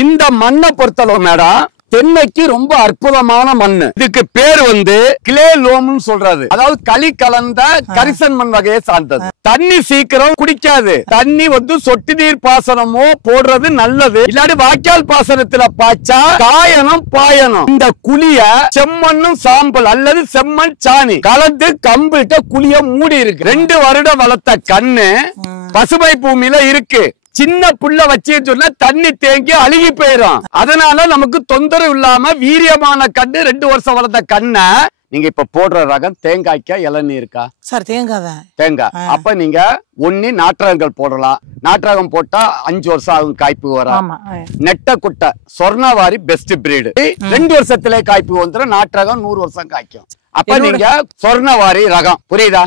இந்த மண்ணை பொறுத்தளவு மேடம் தென்னைக்கு ரொம்ப அற்புதமான மண்ணு. இதுக்கு பேர் கிளே லோம்னு சொல்றது. அதாவது களி கலந்த கரிசன் மண் வகையை சார்ந்தது. தண்ணி சீக்கிரம் குடிக்காது. தண்ணி சொட்டு நீர் பாசனமோ போடுறது நல்லது. இல்லாட்டி வாய்க்கால் பாசனத்துல பாய்ச்சா காயணும் பாயணும். இந்த குழிய செம்மண்ணும் சாம்பல் அல்லது செம்மண் சாணி கலந்து கம்பிட்ட குழிய மூடி இருக்கு. 2 வருடம் வளர்த்த கண்ணு பசுமை பூமியில இருக்கு. சின்ன புள்ள வச்சு சொன்னா தண்ணி தேங்கி அழுகி போயிடும். அதனால நமக்கு தொந்தரவு இல்லாம வீரியமான கண்ணு 2 வருஷம் வளர்த்த கண்ணை நீங்க இப்ப போடுற ரகம் தேங்காய்க்கா இளநீருக்கா? சார் தேங்காய். தேங்காய். அப்ப நீங்க ஒண்ணு நாற்றகங்கள் போடலாம். நாற்றகம் போட்டா 5 வருஷம் ஆகும் காய்ப்பு வர. நெட்ட குட்டை சொர்ணவாரி பெஸ்ட் பிரீடு 2 வருஷத்துல காய்ப்பு வந்துடும். நாற்றகம் 100 வருஷம் காய்க்கும். அப்ப நீங்க சொர்ணவாரி ரகம் புரியுதா?